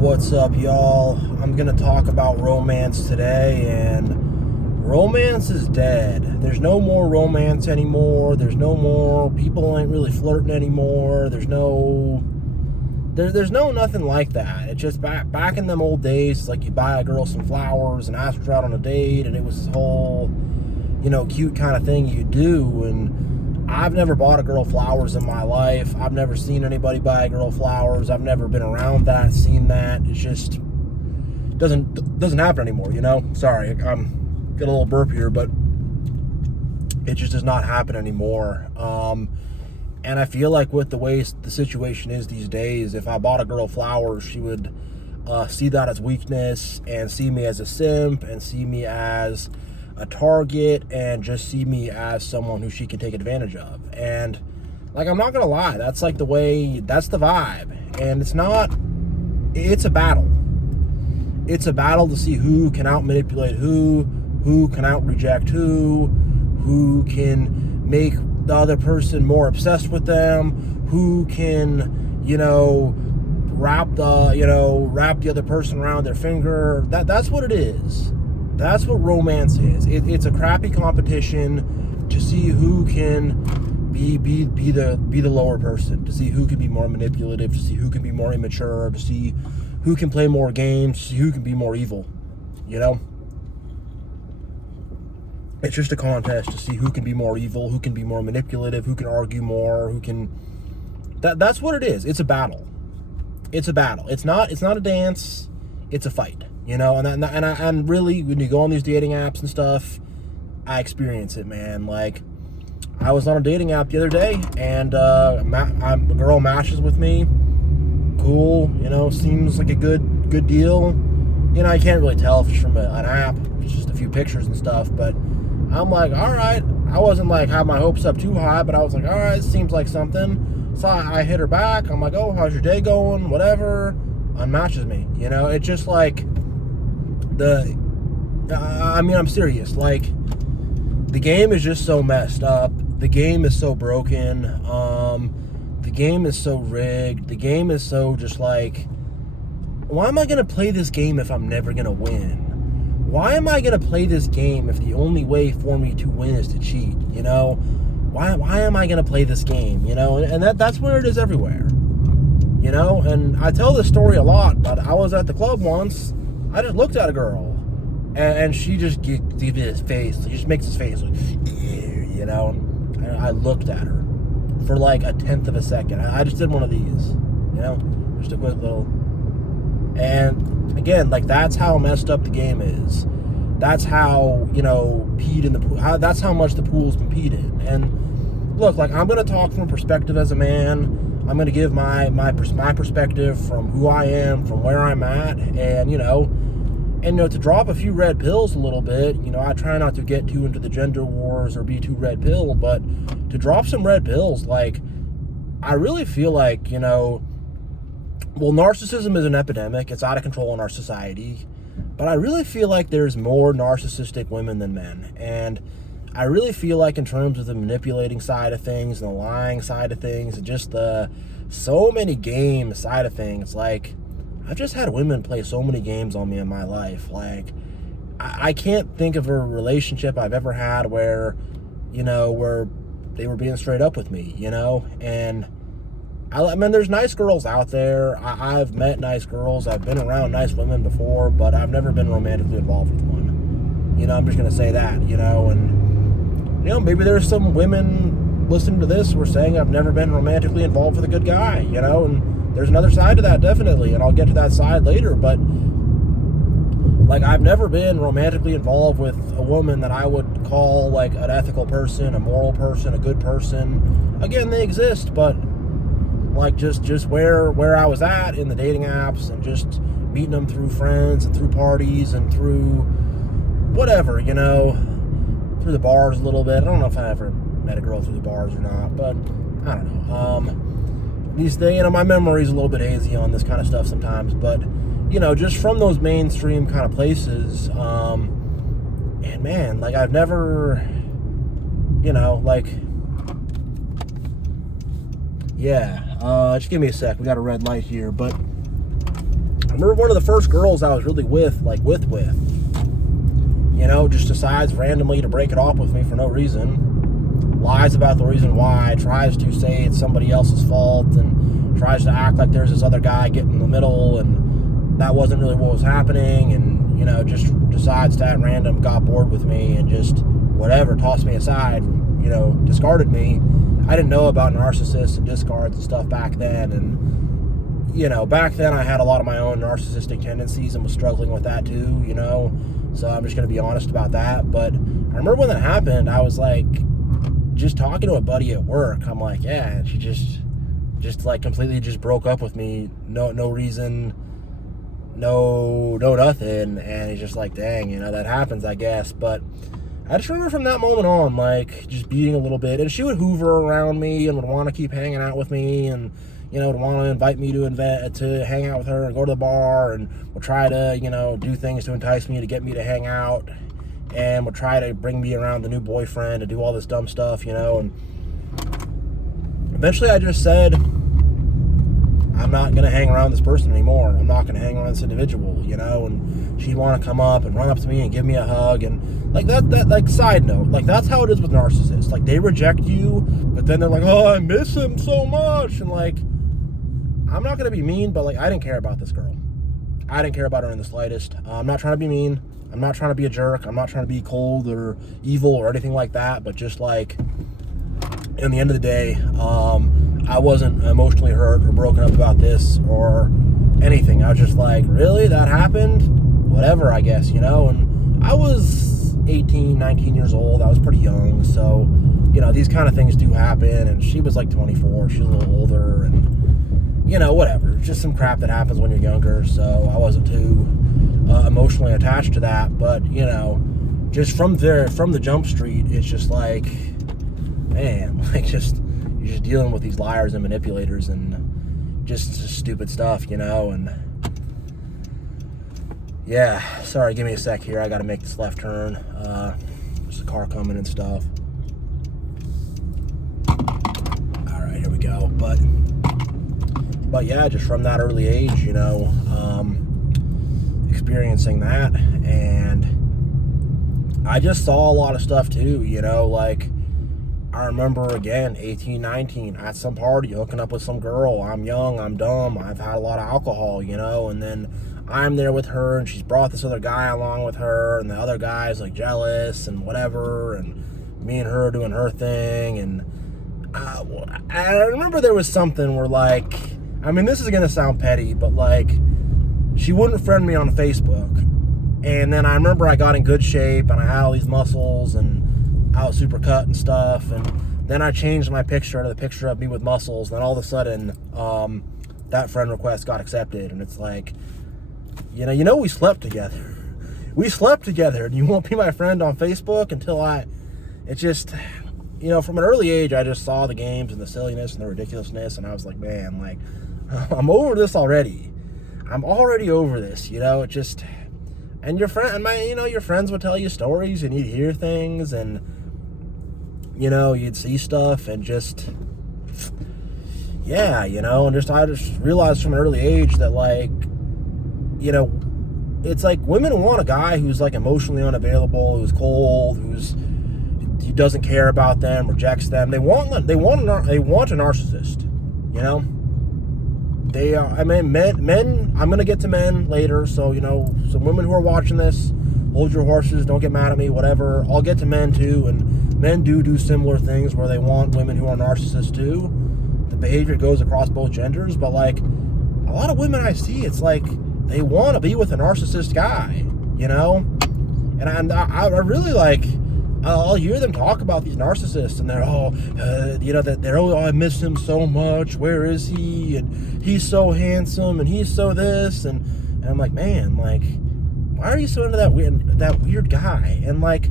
What's up, y'all? I'm gonna talk about romance today, and romance is dead. There's no more romance anymore. There's no more, people ain't really flirting anymore. There's no nothing like that. It's just back in them old days, it's like you buy a girl some flowers and ask her out on a date, and it was this whole, cute kind of thing you do. And I've never bought a girl flowers in my life. I've never seen anybody buy a girl flowers. I've never been around that, seen that. It's just doesn't happen anymore, Sorry, I'm getting a little burp here, but it just does not happen anymore. And I feel like with the way the situation is these days, if I bought a girl flowers, she would see that as weakness and see me as a simp and see me as a target and just see me as someone who she can take advantage of. And I'm not gonna lie, that's the vibe. And it's a battle. It's a battle to see who can out manipulate who can out reject who can make the other person more obsessed with them, who can, wrap the other person around their finger. That's what it is. That's what romance is. It's a crappy competition to see who can be the lower person, to see who can be more manipulative, to see who can be more immature, to see who can play more games, to see who can be more evil. It's just a contest to see who can be more evil, who can be more manipulative, who can argue more, who can. That's what it is. It's a battle. It's a battle. It's not a dance. It's a fight. And really, when you go on these dating apps and stuff, I experience it, man. I was on a dating app the other day, and a girl matches with me. Cool, seems like a good deal. I can't really tell if it's from an app. It's just a few pictures and stuff, but I'm like, all right. I wasn't have my hopes up too high, but I was like, all right, this seems like something. So I hit her back. I'm like, oh, how's your day going? Whatever. Unmatches me. It's just I'm serious. The game is just so messed up. The game is so broken. The game is so rigged. The game is so just why am I going to play this game if I'm never going to win? Why am I going to play this game if the only way for me to win is to cheat? Why am I going to play this game? And that's where it is everywhere. And I tell this story a lot, but I was at the club once. I just looked at a girl, and she just gives me this face. She just makes this face, And I looked at her for a tenth of a second. I just did one of these, just a quick little. And again, that's how messed up the game is. That's how peed in the pool. That's how much the pool's been peed in. And look, I'm gonna talk from a perspective as a man. I'm going to give my perspective from who I am, from where I'm at, and to drop a few red pills a little bit. I try not to get too into the gender wars or be too red pill, but to drop some red pills, I really feel narcissism is an epidemic. It's out of control in our society, but I really feel like there's more narcissistic women than men. And I really feel in terms of the manipulating side of things and the lying side of things and just the so many game side of things, I've just had women play so many games on me in my life. I can't think of a relationship I've ever had where they were being straight up with me, and I mean, there's nice girls out there. I've met nice girls. I've been around nice women before, but I've never been romantically involved with one. I'm just going to say that, and maybe there's some women listening to this who are saying I've never been romantically involved with a good guy, and there's another side to that, definitely, and I'll get to that side later, but, I've never been romantically involved with a woman that I would call, an ethical person, a moral person, a good person. Again, they exist, but, just where I was at in the dating apps and just meeting them through friends and through parties and through whatever, through the bars a little bit. I don't know if I ever met a girl through the bars or not, but I don't know. These days, my memory's a little bit hazy on this kind of stuff sometimes, but just from those mainstream kind of places, and man, I've never, Yeah, just give me a sec. We got a red light here, but remember one of the first girls I was really with, you know, just decides randomly to break it off with me for no reason, lies about the reason why, tries to say it's somebody else's fault, and tries to act like there's this other guy getting in the middle, and that wasn't really what was happening, and, you know, just decides to at random, got bored with me, and just whatever, tossed me aside, you know, discarded me. I didn't know about narcissists and discards and stuff back then, and, you know, back then I had a lot of my own narcissistic tendencies and was struggling with that too, you know, so I'm just going to be honest about that. But I remember when that happened, I was like, just talking to a buddy at work, I'm like, yeah, and she just like completely just broke up with me, no reason, no nothing, and he's just like, dang, you know, that happens, I guess. But I just remember from that moment on, like, just being a little bit, and she would hoover around me and would want to keep hanging out with me, and, you know, would want to invite me to hang out with her and go to the bar, and would try to, you know, do things to entice me to get me to hang out, and would try to bring me around the new boyfriend to do all this dumb stuff, you know. And eventually I just said, I'm not going to hang around this person anymore. I'm not going to hang around this individual, you know. And she'd want to come up and run up to me and give me a hug. And like that like, side note, like, that's how it is with narcissists. Like, they reject you, but then they're like, oh, I miss him so much. And like, I'm not going to be mean, but like, I didn't care about this girl. I didn't care about her in the slightest. I'm not trying to be mean. I'm not trying to be a jerk. I'm not trying to be cold or evil or anything like that. But just like, in the end of the day, I wasn't emotionally hurt or broken up about this or anything. I was just like, really? That happened? Whatever, I guess, you know? And I was 18, 19 years old. I was pretty young. So, you know, these kind of things do happen. And she was like 24. She was a little older. And, you know, whatever. It's just some crap that happens when you're younger. So I wasn't too emotionally attached to that. But, you know, just from the jump street, it's just like, man, like, you're just dealing with these liars and manipulators and just stupid stuff, you know. And yeah, sorry, give me a sec here. I got to make this left turn. There's a car coming and stuff. All right, here we go. But yeah, just from that early age, you know, experiencing that, and I just saw a lot of stuff too, you know. Like, I remember, again, 18, 19, at some party, hooking up with some girl. I'm young, I'm dumb, I've had a lot of alcohol, you know, and then I'm there with her, and she's brought this other guy along with her, and the other guy's, like, jealous and whatever, and me and her doing her thing. And I remember there was something where, like, I mean, this is going to sound petty, but, like, she wouldn't friend me on Facebook. And then I remember I got in good shape, and I had all these muscles, and I was super cut and stuff, and then I changed my picture to the picture of me with muscles, and then all of a sudden, that friend request got accepted, and it's like, you know, we slept together. We slept together, and you won't be my friend on Facebook until it's just, you know, from an early age, I just saw the games and the silliness and the ridiculousness, and I was like, man, like, I'm over this already. I'm already over this, you know. It just, and your friends would tell you stories, and you'd hear things, and, you know, you'd see stuff, and just, yeah, you know, and I just realized from an early age that, like, you know, it's like women want a guy who's, like, emotionally unavailable, who's cold, who doesn't care about them, rejects them. They want a narcissist, you know. They are, I mean, men, I'm going to get to men later, so, you know, some women who are watching this, hold your horses, don't get mad at me, whatever. I'll get to men too, and men do similar things where they want women who are narcissists too. The behavior goes across both genders, but, like, a lot of women I see, it's like they want to be with a narcissist guy, you know. And I really, like, I'll hear them talk about these narcissists, and they're, you know, that they're, I miss him so much, where is he, and he's so handsome, and he's so this, and I'm like, man, like, why are you so into that weird guy? And, like,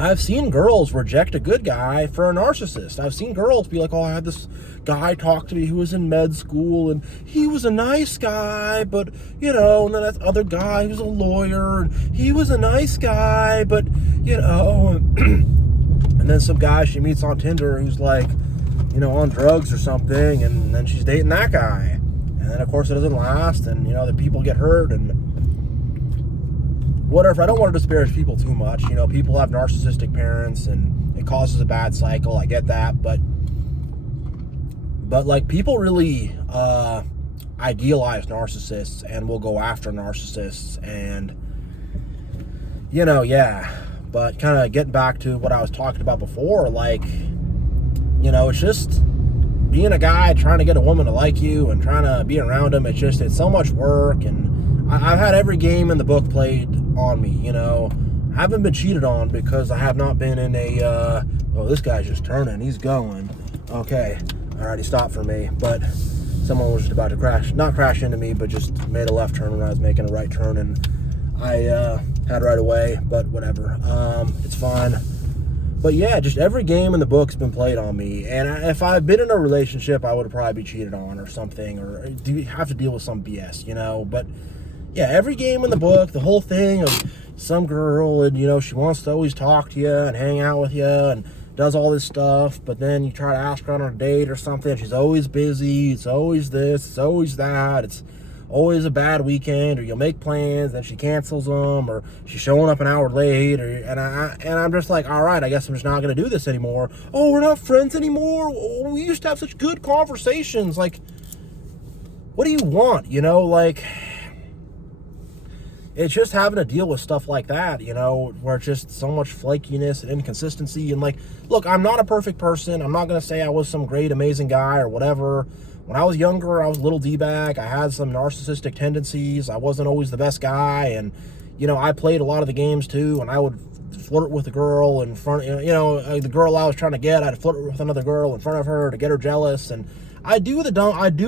I've seen girls reject a good guy for a narcissist. I've seen girls be like, oh, I had this guy talk to me who was in med school, and he was a nice guy, but, you know, and then that other guy who's a lawyer, and he was a nice guy, but, you know, and then some guy she meets on Tinder who's, like, you know, on drugs or something, and then she's dating that guy. And then, of course, it doesn't last, and, you know, the people get hurt, and whatever. I don't want to disparage people too much. You know, people have narcissistic parents, and it causes a bad cycle. I get that, but like, people really idealize narcissists and will go after narcissists, and, you know, yeah. But kind of getting back to what I was talking about before, like, you know, it's just being a guy trying to get a woman to like you and trying to be around them. It's so much work, and I've had every game in the book played on me, you know. I haven't been cheated on because I have not been in a, oh, this guy's just turning, he's going. Okay, all right, he stopped for me, but someone was just about to crash, not crash into me, but just made a left turn when I was making a right turn, and I had right away, but whatever, it's fine. But yeah, just every game in the book's been played on me. And if I've been in a relationship, I would probably be cheated on or something, or have to deal with some BS, you know. But yeah, every game in the book, the whole thing of some girl, and, you know, she wants to always talk to you and hang out with you and does all this stuff. But then you try to ask her on a date or something. She's always busy. It's always this. It's always that. It's always a bad weekend, or you'll make plans, then she cancels them, or she's showing up an hour late, and I'm just like, all right, I guess I'm just not going to do this anymore. Oh, we're not friends anymore? Oh, we used to have such good conversations. Like, what do you want, you know? Like, it's just having to deal with stuff like that, you know, where it's just so much flakiness and inconsistency. And, like, look, I'm not a perfect person. I'm not going to say I was some great, amazing guy or whatever. When I was younger, I was a little D-bag. I had some narcissistic tendencies. I wasn't always the best guy. And, you know, I played a lot of the games too. And I would flirt with a girl in front, you know, the girl I was trying to get, I'd flirt with another girl in front of her to get her jealous. And I do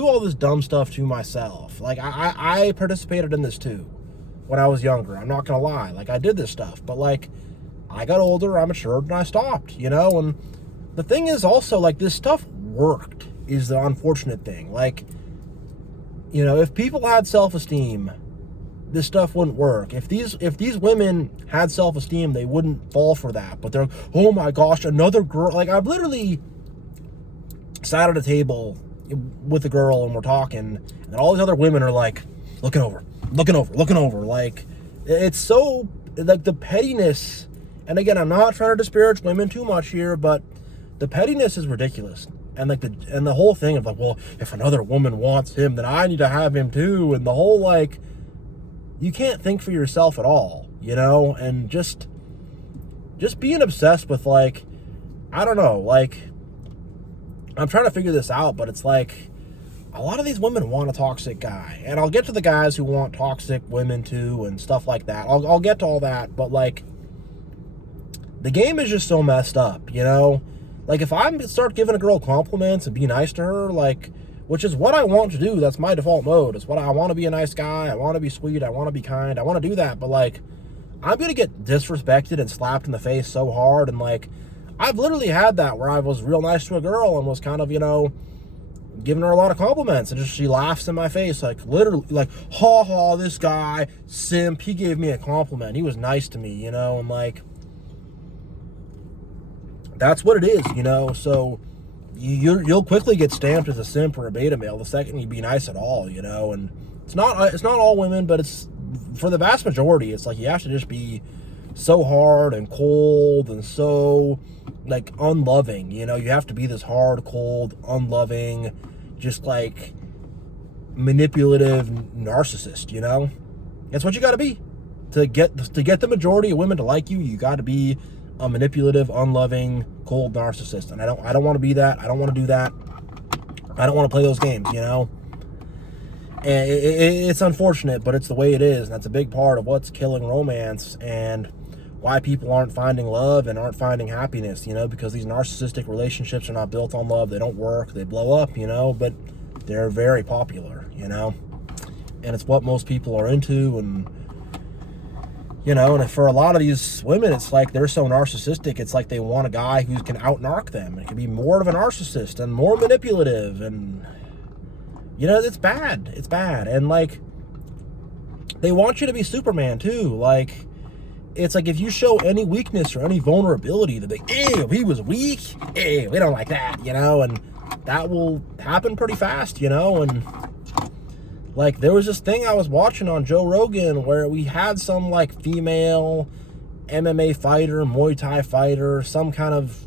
all this dumb stuff to myself. Like, I participated in this too when I was younger. I'm not going to lie. Like, I did this stuff. But, like, I got older, I matured, and I stopped, you know. And the thing is also, like, this stuff worked. Is the unfortunate thing. Like, you know, if people had self-esteem, this stuff wouldn't work. If these women had self-esteem, they wouldn't fall for that. But they're, oh my gosh, another girl. Like, I've literally sat at a table with a girl and we're talking, and all these other women are like, looking over. Like, it's so, like, the pettiness. And again, I'm not trying to disparage women too much here, but the pettiness is ridiculous. And, like, the whole thing of, like, well, if another woman wants him, then I need to have him too. And the whole, like, you can't think for yourself at all, you know? And just being obsessed with, like, I don't know, like, I'm trying to figure this out, but it's like, a lot of these women want a toxic guy. And I'll get to the guys who want toxic women too and stuff like that. I'll get to all that, but, like, the game is just so messed up, you know? Like, if I start giving a girl compliments and be nice to her, like, which is what I want to do, that's my default mode. It's what I want to be a nice guy. I want to be sweet. I want to be kind. I want to do that. But, like, I'm going to get disrespected and slapped in the face so hard. And, like, I've literally had that where I was real nice to a girl and was kind of, you know, giving her a lot of compliments. And just she laughs in my face, like, literally, like, ha ha, this guy, simp, he gave me a compliment. He was nice to me, you know, and, like, that's what it is, you know. So you'll quickly get stamped as a simp or a beta male the second you be nice at all, you know. And it's not all women, but it's, for the vast majority, it's like you have to just be so hard and cold and so, like, unloving, you know. You have to be this hard, cold, unloving, just, like, manipulative narcissist, you know. That's what you got to be to get the majority of women to like you. You got to be a manipulative, unloving, cold narcissist. And I don't want to be that. I don't want to do that. I don't want to play those games, you know. And it's unfortunate, but it's the way it is. And that's a big part of what's killing romance and why people aren't finding love and aren't finding happiness, you know, because these narcissistic relationships are not built on love. They don't work. They blow up, you know, but they're very popular, you know. And it's what most people are into. And, you know, and for a lot of these women, it's like they're so narcissistic, it's like they want a guy who can out-narc them. It can be more of a narcissist and more manipulative, and, you know, it's bad. It's bad. And, like, they want you to be Superman, too. Like, it's like if you show any weakness or any vulnerability, they'll be like, ew, he was weak. Ew, we don't like that, you know, and that will happen pretty fast, you know, and Like, there was this thing I was watching on Joe Rogan where we had some, like, female MMA fighter, Muay Thai fighter, some kind of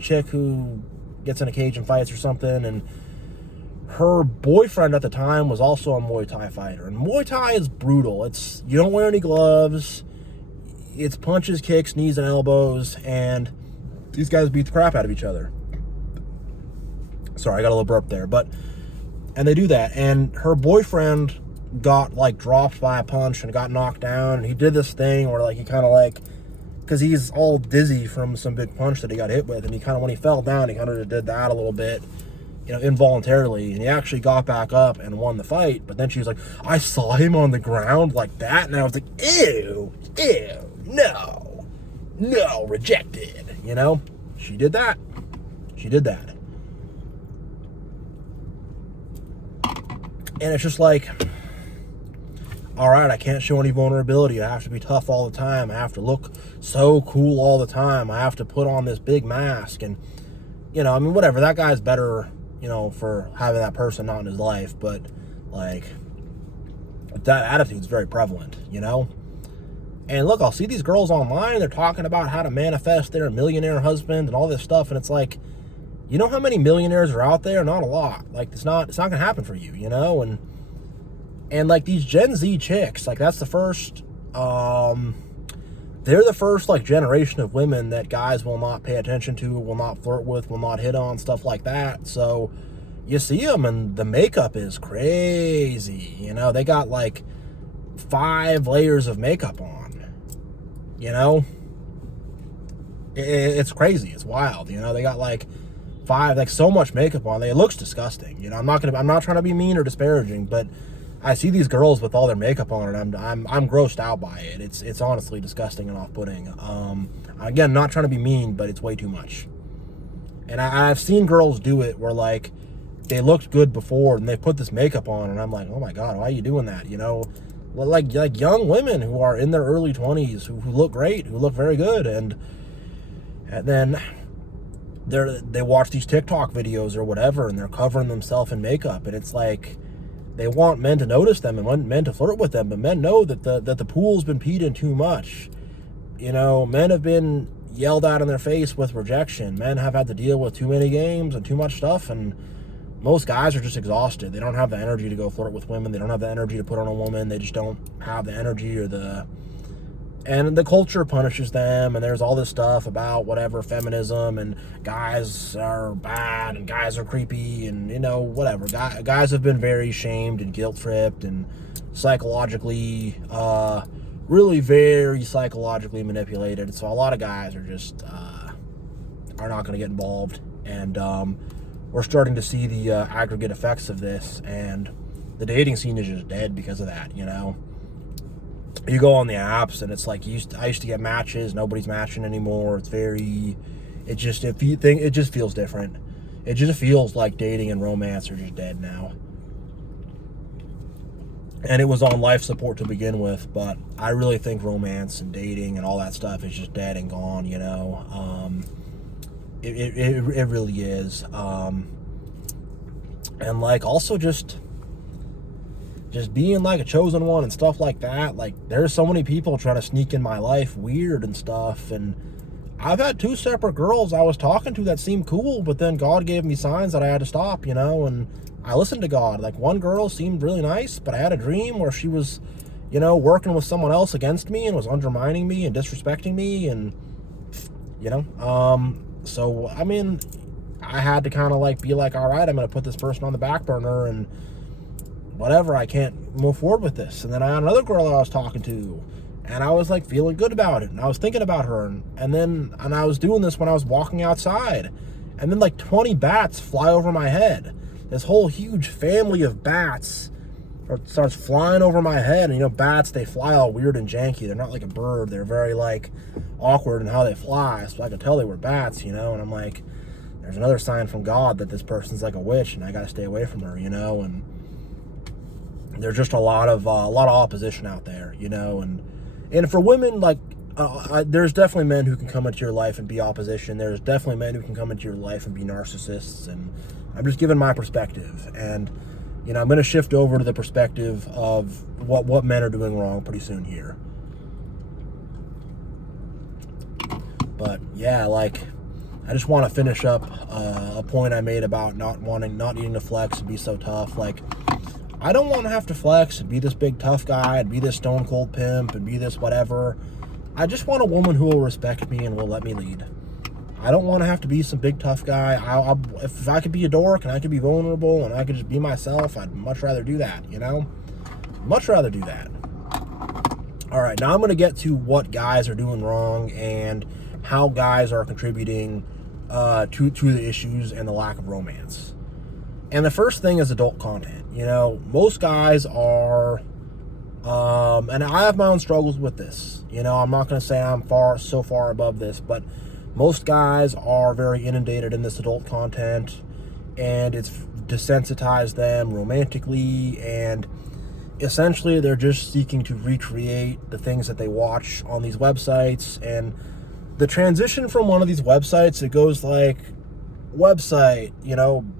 chick who gets in a cage and fights or something, and her boyfriend at the time was also a Muay Thai fighter. And Muay Thai is brutal. It's, you don't wear any gloves. It's punches, kicks, knees, and elbows, and these guys beat the crap out of each other. Sorry, I got a little burp there, and they do that, and her boyfriend got, like, dropped by a punch and got knocked down, and he did this thing where, like, he kind of, like, because he's all dizzy from some big punch that he got hit with, and he kind of, when he fell down, he kind of did that a little bit, involuntarily, and he actually got back up and won the fight. But then she was like, I saw him on the ground like that, and I was like, ew, no, rejected, She did that. And it's just like, all right, I can't show any vulnerability. I have to be tough all the time. I have to look so cool all the time. I have to put on this big mask. And, whatever. That guy's better, for having that person not in his life. But, like, that attitude's very prevalent, And look, I'll see these girls online. They're talking about how to manifest their millionaire husband and all this stuff. And it's like, you know how many millionaires are out there? Not a lot. Like, it's not going to happen for you, And like, these Gen Z chicks, like, that's the first, they're the first, like, generation of women that guys will not pay attention to, will not flirt with, will not hit on, stuff like that. So you see them, and the makeup is crazy. They got, like, 5 layers of makeup on, It's crazy. It's wild. They got, like, 5, like, so much makeup on. It looks disgusting. I'm not trying to be mean or disparaging, but I see these girls with all their makeup on, and I'm grossed out by it. It's honestly disgusting and off-putting. Again, not trying to be mean, but it's way too much. And I've seen girls do it where, like, they looked good before and they put this makeup on, and I'm like, oh my God, why are you doing that? Like young women who are in their early 20s who look great, who look very good, and then they watch these TikTok videos or whatever, and they're covering themselves in makeup, and it's like, they want men to notice them and want men to flirt with them, but men know that the pool's been peed in too much. Men have been yelled at in their face with rejection. Men have had to deal with too many games and too much stuff, and most guys are just exhausted. They don't have the energy to go flirt with women. They don't have the energy to put on a woman. They just don't have the energy and the culture punishes them, and there's all this stuff about whatever, feminism, and guys are bad, and guys are creepy, and, whatever. Guys have been very shamed and guilt-tripped and psychologically, really very psychologically manipulated. So a lot of guys are just, are not going to get involved, and we're starting to see the aggregate effects of this, and the dating scene is just dead because of that, You go on the apps, and it's like, I used to get matches. Nobody's matching anymore. It just feels different. It just feels like dating and romance are just dead now. And it was on life support to begin with, but I really think romance and dating and all that stuff is just dead and gone, It really is. And, like, also just being, like, a chosen one and stuff like that. Like, there's so many people trying to sneak in my life weird and stuff, and I've had 2 separate girls I was talking to that seemed cool, but then God gave me signs that I had to stop, and I listened to God. Like, one girl seemed really nice, but I had a dream where she was, working with someone else against me and was undermining me and disrespecting me, and, so, I mean, I had to kind of, like, be like, all right, I'm going to put this person on the back burner, and whatever, I can't move forward with this. And then I had another girl I was talking to, and I was, like, feeling good about it, and I was thinking about her, and I was doing this when I was walking outside, and then, like, 20 bats fly over my head. This whole huge family of bats starts flying over my head, and, bats, they fly all weird and janky. They're not like a bird. They're very, like, awkward in how they fly, so I could tell they were bats, and I'm like, there's another sign from God that this person's like a witch, and I gotta stay away from her, and there's just a lot of opposition out there, and for women, like, there's definitely men who can come into your life and be opposition. There's definitely men who can come into your life and be narcissists, and I'm just giving my perspective. And I'm going to shift over to the perspective of what men are doing wrong pretty soon here. But yeah, like, I just want to finish up a point I made about not needing to flex and be so tough. Like, I don't want to have to flex and be this big tough guy and be this stone cold pimp and be this whatever. I just want a woman who will respect me and will let me lead. I don't want to have to be some big tough guy. If I could be a dork and I could be vulnerable and I could just be myself, I'd much rather do that, Much rather do that. All right, now I'm going to get to what guys are doing wrong and how guys are contributing to the issues and the lack of romance. And the first thing is adult content. Most guys are, and I have my own struggles with this. I'm not going to say I'm so far above this, but most guys are very inundated in this adult content, and it's desensitized them romantically, and essentially they're just seeking to recreate the things that they watch on these websites. And the transition from one of these websites, it goes like website,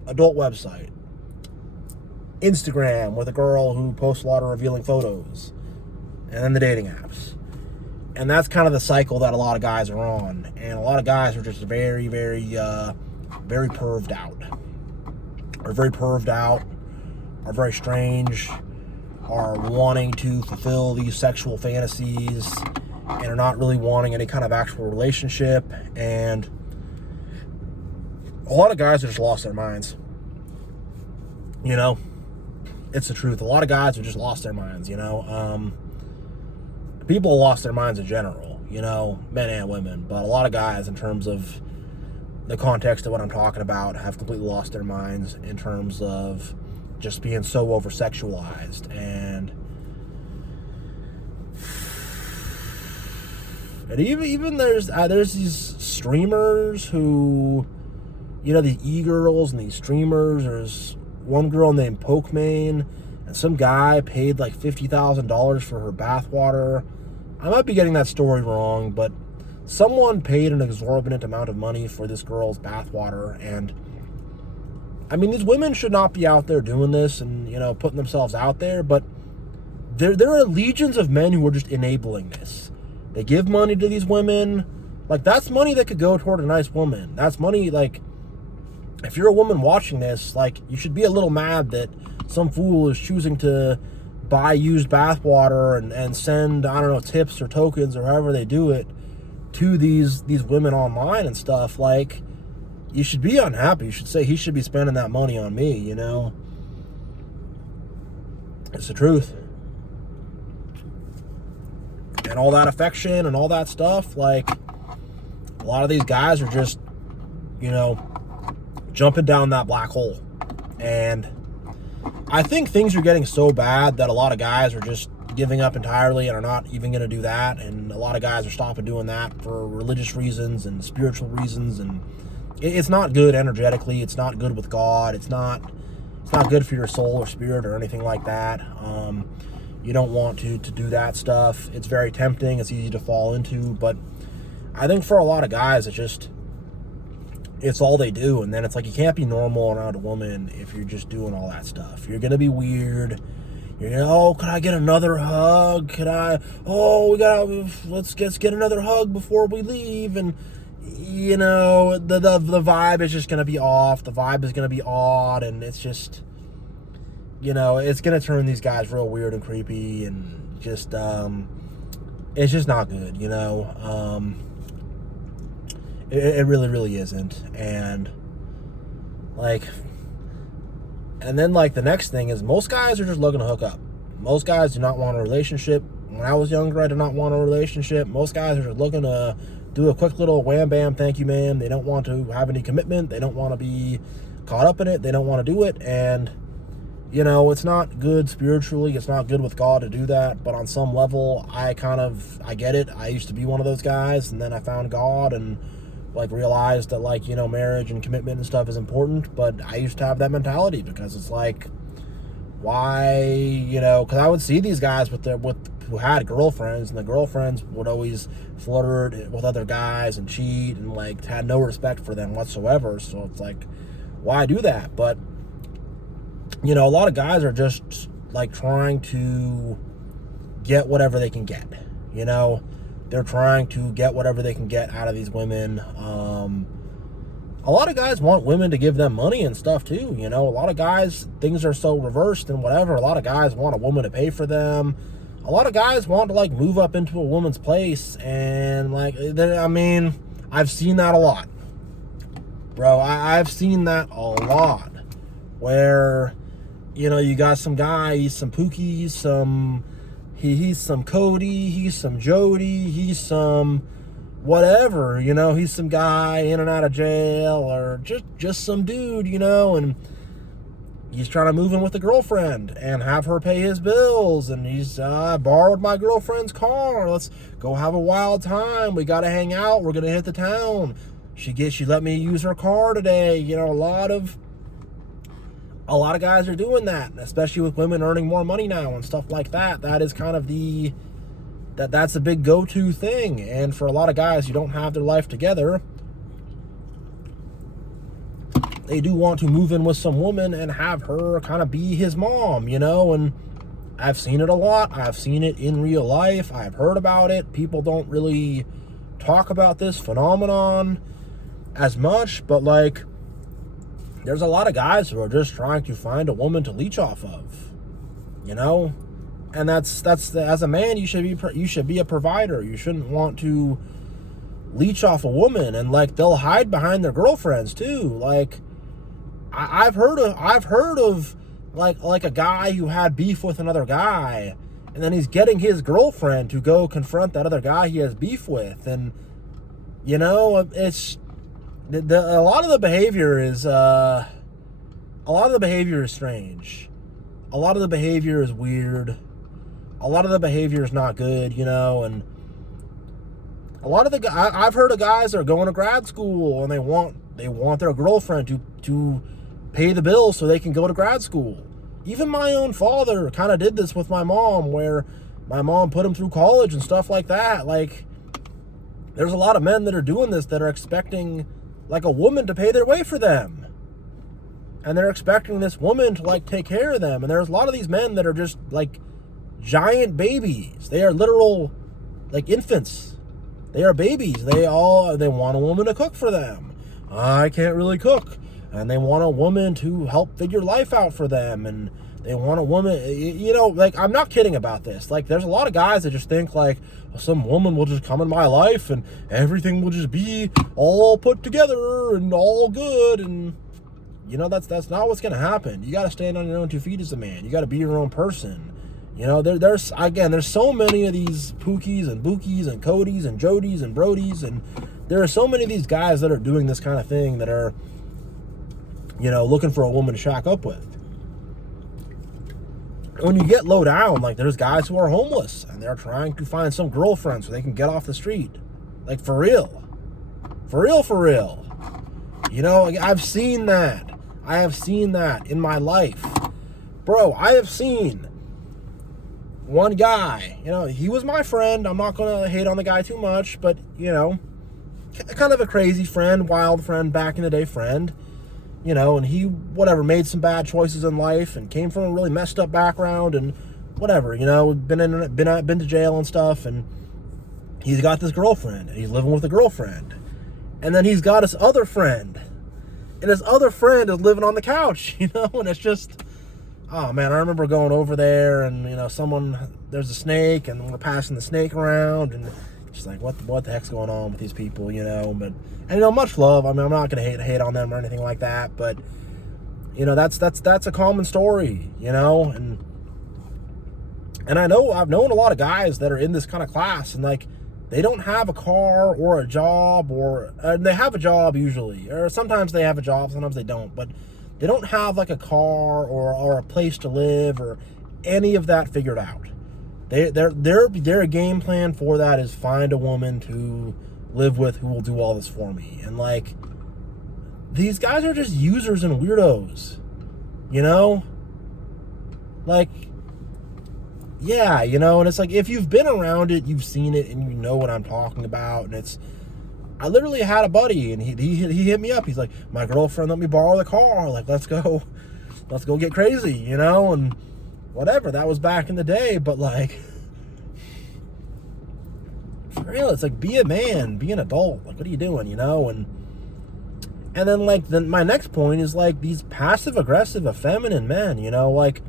adult website, Instagram with a girl who posts a lot of revealing photos, and then the dating apps. And that's kind of the cycle that a lot of guys are on. And a lot of guys are just very, very, very perved out. Are very perved out, are very strange, are wanting to fulfill these sexual fantasies, and are not really wanting any kind of actual relationship. And a lot of guys have just lost their minds. It's the truth. A lot of guys have just lost their minds, People have lost their minds in general, men and women. But a lot of guys, in terms of the context of what I'm talking about, have completely lost their minds in terms of just being so over-sexualized. And even there's these streamers who, the e-girls and these streamers. There's one girl named Pokemane, and some guy paid like $50,000 for her bathwater. I might be getting that story wrong, but someone paid an exorbitant amount of money for this girl's bathwater. And I mean, these women should not be out there doing this and, putting themselves out there, but there are legions of men who are just enabling this. They give money to these women. Like, that's money that could go toward a nice woman. That's money, like, if you're a woman watching this, like, you should be a little mad that some fool is choosing to buy used bathwater and send, I don't know, tips or tokens or however they do it to these women online and stuff. Like, you should be unhappy. You should say, he should be spending that money on me, It's the truth. And all that affection and all that stuff, like, a lot of these guys are just, jumping down that black hole. And I think things are getting so bad that a lot of guys are just giving up entirely and are not even going to do that. And a lot of guys are stopping doing that for religious reasons and spiritual reasons. And it's not good energetically. It's not good with God. It's not good for your soul or spirit or anything like that. You don't want to do that stuff. It's very tempting. It's easy to fall into. But I think for a lot of guys, it's all they do. And then it's like, you can't be normal around a woman if you're just doing all that stuff. You're going to be weird. You're going to, could I get another hug? Let's get another hug before we leave. And, the vibe is just going to be off. The vibe is going to be odd. And it's just, it's going to turn these guys real weird and creepy. And just, it's just not good, It really, really isn't. And then the next thing is, most guys are just looking to hook up. Most guys do not want a relationship. When I was younger, I did not want a relationship. Most guys are just looking to do a quick little wham bam, thank you ma'am. They don't want to have any commitment. They don't want to be caught up in it. They don't want to do it. And it's not good spiritually. It's not good with God to do that. But on some level, I get it. I used to be one of those guys, and then I found God and realized that marriage and commitment and stuff is important. But I used to have that mentality because it's like, why, because I would see these guys who had girlfriends, and the girlfriends would always flirt with other guys and cheat and had no respect for them whatsoever. So it's like, why do that? But a lot of guys are just like trying to get whatever they can get. They're trying to get whatever they can get out of these women. A lot of guys want women to give them money and stuff too. A lot of guys, things are so reversed and whatever. A lot of guys want a woman to pay for them. A lot of guys want to like move up into a woman's place, and like, I've seen that a lot, bro. I've seen that a lot, where you got some guy, he's some Pookie, he's some Cody, he's some Jody, he's some whatever, he's some guy in and out of jail, or just some dude, and he's trying to move in with a girlfriend and have her pay his bills, and he's borrowed my girlfriend's car, let's go have a wild time, we gotta hang out, we're gonna hit the town, she let me use her car today. A lot of guys are doing that, especially with women earning more money now and stuff like that. That is kind of that's a big go-to thing. And for a lot of guys who don't have their life together, they do want to move in with some woman and have her kind of be his mom, and I've seen it a lot. I've seen it in real life. I've heard about it. People don't really talk about this phenomenon as much, but like, there's a lot of guys who are just trying to find a woman to leech off of, and that's as a man, you should be a provider. You shouldn't want to leech off a woman, and like, they'll hide behind their girlfriends too. Like, I've heard of like a guy who had beef with another guy, and then he's getting his girlfriend to go confront that other guy he has beef with, and it's a lot of the behavior is strange. A lot of the behavior is weird. A lot of the behavior is not good, and a lot of I've heard of guys that are going to grad school and they want their girlfriend to pay the bills so they can go to grad school. Even my own father kind of did this with my mom, where my mom put him through college and stuff like that. Like, there's a lot of men that are doing this, that are expecting like a woman to pay their way for them, and they're expecting this woman to like take care of them. And there's a lot of these men that are just like giant babies. They are literal like infants. They are babies. They want a woman to cook for them. I can't really cook, and they want a woman to help figure life out for them, and they want a woman, like, I'm not kidding about this. Like, there's a lot of guys that just think like, some woman will just come in my life and everything will just be all put together and all good, and that's not what's gonna happen. You got to stand on your own 2 feet as a man. You got to be your own person. There's so many of these Pookies and Bookies and Codys and Jodys and Brodies, and there are so many of these guys that are doing this kind of thing, that are looking for a woman to shack up with. When you get low down, like, there's guys who are homeless and they're trying to find some girlfriend so they can get off the street. Like, for real. I've seen that. I have seen that in my life. Bro, I have seen one guy, he was my friend. I'm not going to hate on the guy too much, but, kind of a crazy friend, wild friend, back in the day friend. And he, made some bad choices in life and came from a really messed up background and whatever, been to jail and stuff, and he's got this girlfriend, and he's living with a girlfriend. And then he's got his other friend, and his other friend is living on the couch, and it's just, oh man, I remember going over there, and, there's a snake, and we're passing the snake around, and just like, what the heck's going on with these people, but, and much love. I'm not going to hate on them or anything like that, but, that's a common story, and I've known a lot of guys that are in this kind of class, and like, they don't have a car or a job, or they have a job usually, or sometimes they have a job, sometimes they don't, but they don't have like a car or a place to live or any of that figured out. Their game plan for that is find a woman to live with who will do all this for me. And like, these guys are just users and weirdos, like, yeah, and it's like, if you've been around it, you've seen it, and you know what I'm talking about. And I literally had a buddy, and he hit me up. He's like, my girlfriend let me borrow the car, like, let's go let's go get crazy, you know, and whatever. That was back in the day, but like, for real, it's like, be a man, be an adult. Like, what are you doing, you know? And then like, my next point is like these passive aggressive, effeminate men, you know, like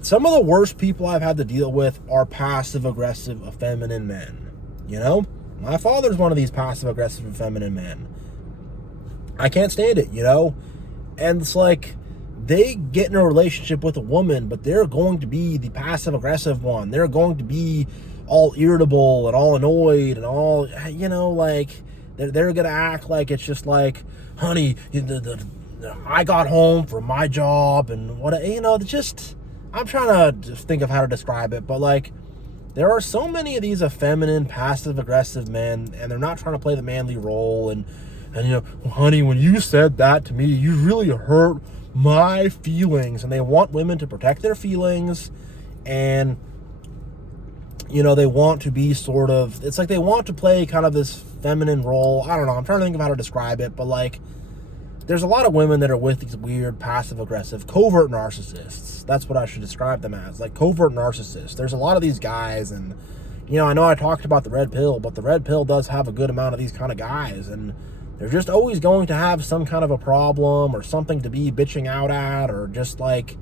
some of the worst people I've had to deal with are passive aggressive, effeminate men, you know? My father's one of these passive aggressive, effeminate men. I can't stand it, you know? And it's like, they get in a relationship with a woman, but they're going to be the passive aggressive one. They're going to be all irritable and all annoyed and all, you know, like, they're going to act like it's just like, honey, I got home from my job and what, you know, just, I'm trying to just think of how to describe it, but like, there are so many of these effeminate, passive aggressive men, and they're not trying to play the manly role, and you know, well, honey, when you said that to me, you really hurt my feelings. And they want women to protect their feelings, and you know, they want to be sort of, it's like they want to play kind of this feminine role. I don't know, I'm trying to think of how to describe it, but like, there's a lot of women that are with these weird passive aggressive covert narcissists. That's what I should describe them as, like covert narcissists. There's a lot of these guys, and you know, I know I talked about the red pill, but the red pill does have a good amount of these kind of guys, and they're just always going to have some kind of a problem or something to be bitching out at, or just like,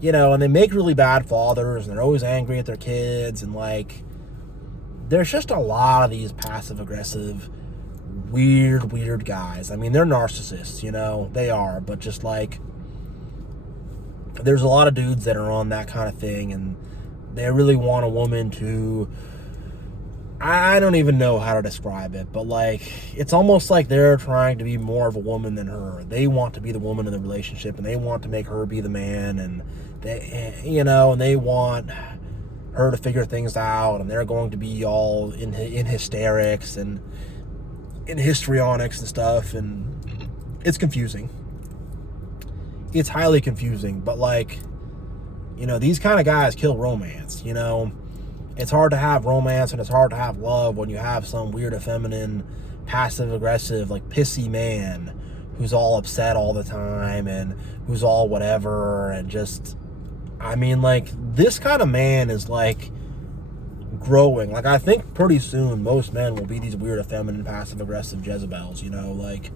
you know, and they make really bad fathers, and they're always angry at their kids, and like, there's just a lot of these passive aggressive, weird guys. I mean, they're narcissists, you know, they are, but just like, there's a lot of dudes that are on that kind of thing, and they really want a woman to, I don't even know how to describe it, but like, it's almost like they're trying to be more of a woman than her. They want to be the woman in the relationship, and they want to make her be the man, and they, you know, and they want her to figure things out, and they're going to be all in hysterics and in histrionics and stuff, and it's confusing. It's highly confusing, but like, you know, these kind of guys kill romance, you know? It's hard to have romance and it's hard to have love when you have some weird, effeminate, passive-aggressive, like, pissy man who's all upset all the time and who's all whatever, and just, I mean, like, this kind of man is, like, growing. Like, I think pretty soon most men will be these weird, effeminate, passive-aggressive Jezebels, you know, like,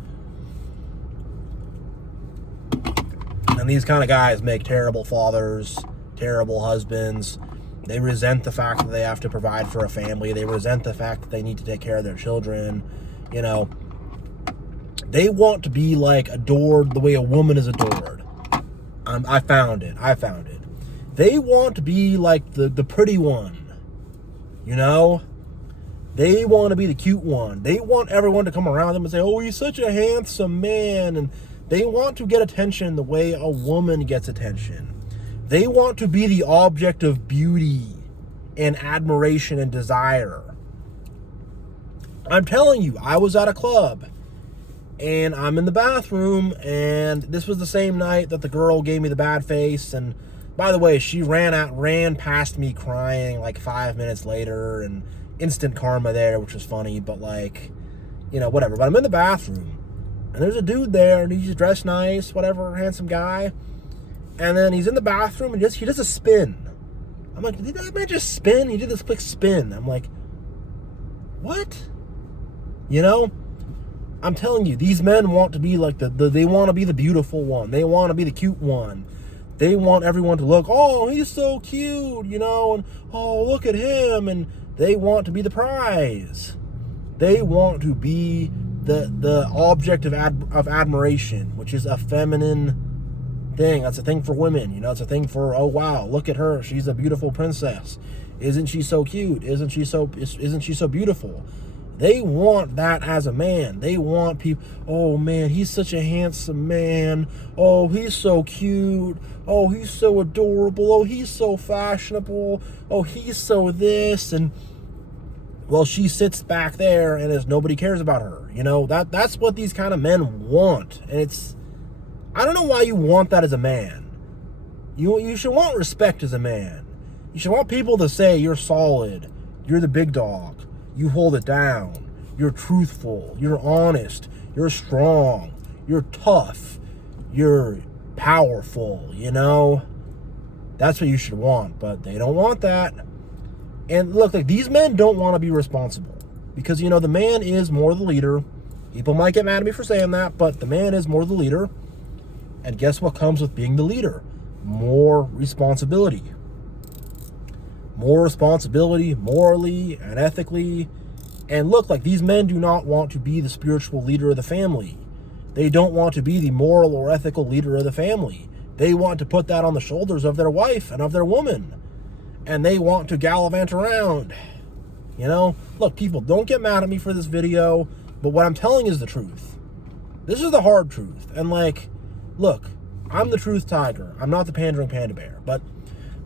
and these kind of guys make terrible fathers, terrible husbands. They resent the fact that they have to provide for a family. They resent the fact that they need to take care of their children. You know, they want to be like adored the way a woman is adored. I found it. They want to be like the pretty one. You know, they want to be the cute one. They want everyone to come around them and say, "Oh, he's such a handsome man." And they want to get attention the way a woman gets attention. They want to be the object of beauty and admiration and desire. I'm telling you, I was at a club and I'm in the bathroom, and this was the same night that the girl gave me the bad face. And by the way, she ran past me crying like 5 minutes later, and instant karma there, which was funny, but like, you know, whatever. But I'm in the bathroom and there's a dude there, and he's dressed nice, whatever, handsome guy. And then he's in the bathroom and he does a spin. I'm like, did that man just spin? He did this quick spin. I'm like, what? You know, I'm telling you, these men want to be like they want to be the beautiful one. They want to be the cute one. They want everyone to look, oh, he's so cute, you know, and oh, look at him. And they want to be the prize. They want to be the object of admiration, which is a feminine thing. That's a thing for women, you know. It's a thing for, oh wow, look at her, she's a beautiful princess, isn't she so cute, isn't she so beautiful. They want that as a man. They want people, oh man, he's such a handsome man, oh he's so cute, oh he's so adorable, oh he's so fashionable, oh he's so this. And well, she sits back there and nobody cares about her, you know. That's what these kind of men want. And it's, I don't know why you want that as a man. You should want respect as a man. You should want people to say you're solid, you're the big dog, you hold it down, you're truthful, you're honest, you're strong, you're tough, you're powerful, you know? That's what you should want, but they don't want that. And look, like, these men don't want to be responsible because, you know, the man is more the leader. People might get mad at me for saying that, but the man is more the leader. And guess what comes with being the leader? More responsibility. More responsibility morally and ethically. And look, like, these men do not want to be the spiritual leader of the family. They don't want to be the moral or ethical leader of the family. They want to put that on the shoulders of their wife and of their woman. And they want to gallivant around. You know? Look, people, don't get mad at me for this video, but what I'm telling is the truth. This is the hard truth. And, like, look, I'm the truth tiger. I'm not the pandering panda bear. But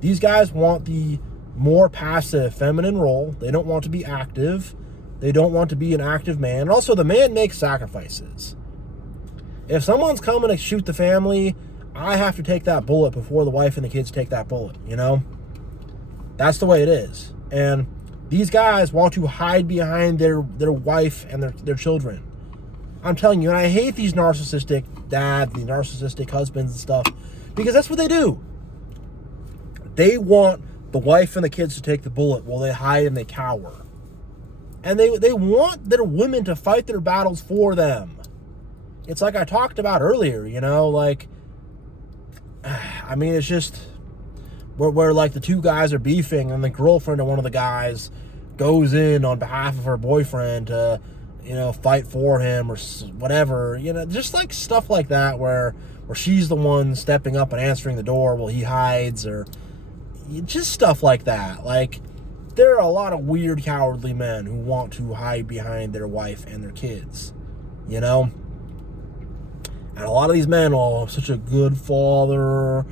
these guys want the more passive feminine role. They don't want to be active. They don't want to be an active man. And also, the man makes sacrifices. If someone's coming to shoot the family, I have to take that bullet before the wife and the kids take that bullet, you know? That's the way it is. And these guys want to hide behind their wife and their children. I'm telling you, and I hate these narcissistic dads, the narcissistic husbands and stuff, because that's what they do. They want the wife and the kids to take the bullet while they hide and they cower. And they want their women to fight their battles for them. It's like I talked about earlier, you know, like, I mean, it's just where like the two guys are beefing and the girlfriend of one of the guys goes in on behalf of her boyfriend to, you know, fight for him or whatever, you know, just like stuff like that where she's the one stepping up and answering the door while he hides, or just stuff like that. Like, there are a lot of weird, cowardly men who want to hide behind their wife and their kids, you know? And a lot of these men, oh, such a good father.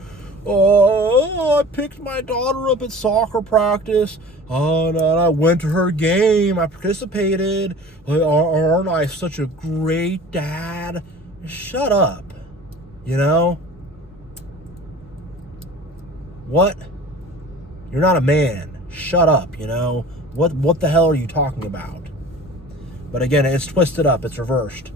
Oh, I picked my daughter up at soccer practice. Oh, and I went to her game. I participated. Aren't I such a great dad? Shut up. You know? What? You're not a man. Shut up, you know? What the hell are you talking about? But again, it's twisted up. It's reversed.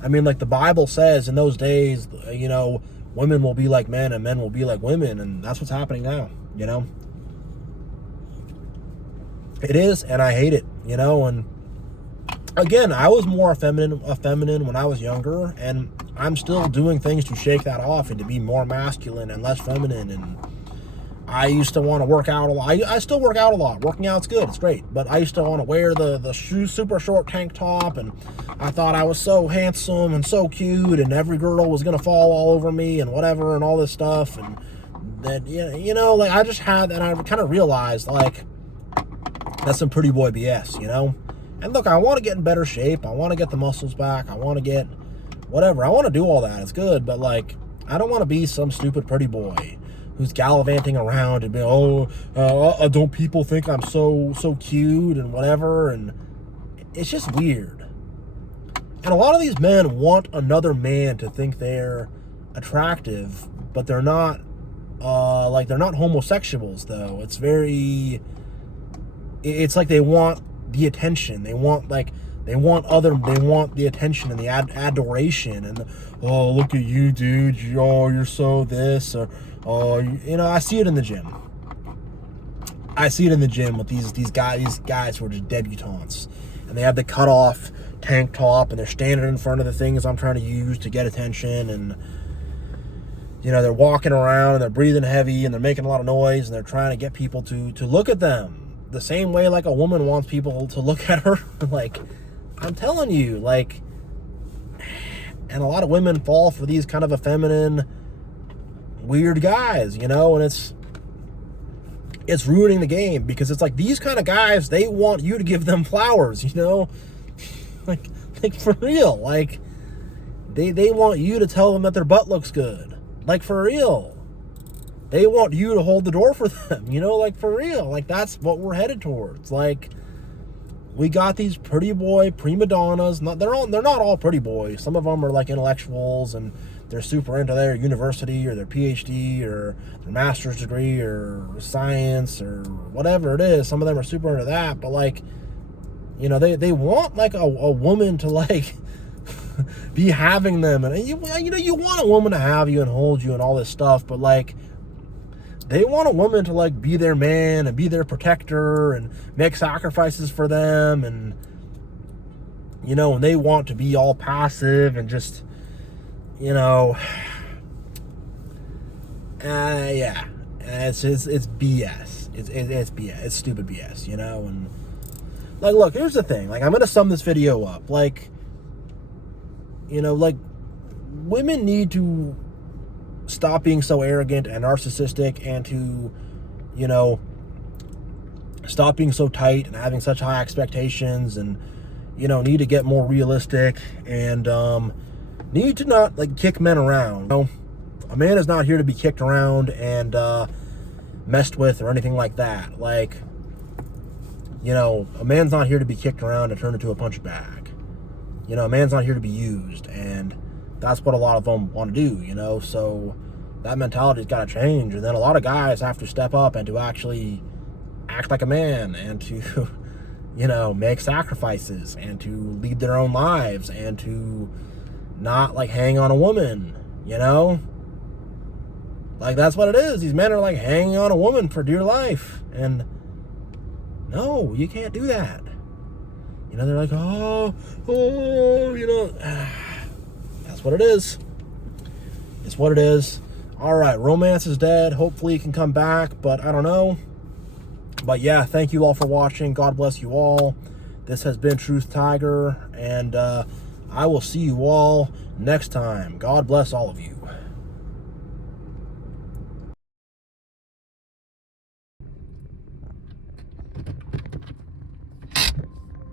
I mean, like the Bible says in those days, you know, women will be like men and men will be like women, and that's what's happening now, you know? It is, and I hate it, you know? And again, I was more feminine when I was younger, and I'm still doing things to shake that off and to be more masculine and less feminine. And I used to want to work out a lot. I still work out a lot. Working out's good. It's great. But I used to want to wear the super short tank top, and I thought I was so handsome and so cute, and every girl was going to fall all over me and whatever and all this stuff. And that, you know, like I just had, and I kind of realized, like, that's some pretty boy BS, you know? And look, I want to get in better shape. I want to get the muscles back. I want to get whatever. I want to do all that. It's good. But, like, I don't want to be some stupid pretty boy who's gallivanting around and be, don't people think I'm so cute and whatever? And it's just weird. And a lot of these men want another man to think they're attractive, but they're not, they're not homosexuals, though. It's like they want the attention. They want the attention and the adoration and, oh, look at you, dude. You're so this, or, oh, you know, I see it in the gym. I see it in the gym with these guys who are just debutantes, and they have the cut off tank top, and they're standing in front of the things I'm trying to use to get attention, and, you know, they're walking around and they're breathing heavy and they're making a lot of noise, and they're trying to get people to look at them the same way like a woman wants people to look at her. Like, I'm telling you, like, and a lot of women fall for these kind of effeminate, weird guys, you know, and it's ruining the game, because it's like these kind of guys, they want you to give them flowers, you know, like for real, like they want you to tell them that their butt looks good, like for real. They want you to hold the door for them, you know, like for real. Like that's what we're headed towards. Like, we got these pretty boy prima donnas. They're not all pretty boys. Some of them are like intellectuals and they're super into their university or their PhD or their master's degree or science or whatever it is. Some of them are super into that, but like, you know, they want like a woman to like be having them. And you know, you want a woman to have you and hold you and all this stuff, but like, they want a woman to like be their man and be their protector and make sacrifices for them, and you know, and they want to be all passive and just, you know, yeah, it's BS. It's BS. It's stupid BS, you know. And like, look, here's the thing. Like, I'm gonna sum this video up. Like, you know, like, women need to stop being so arrogant and narcissistic, and to, you know, stop being so tight and having such high expectations, and, you know, need to get more realistic, and need to not like kick men around. You know, a man is not here to be kicked around and messed with or anything like that. Like, you know, a man's not here to be kicked around and turned into a punch bag. You know, a man's not here to be used, and that's what a lot of them want to do, you know. So that mentality's got to change, and then a lot of guys have to step up and to actually act like a man, and to, you know, make sacrifices, and to lead their own lives, and to not like hang on a woman, you know. Like, that's what it is. These men are like hanging on a woman for dear life, and no, you can't do that. You know, they're like, oh, you know. That's what it is. It's what it is. All right, romance is dead. Hopefully it can come back, but I don't know. But yeah, thank you all for watching. God bless you all. This has been Truth Tiger, and I will see you all next time. God bless all of you.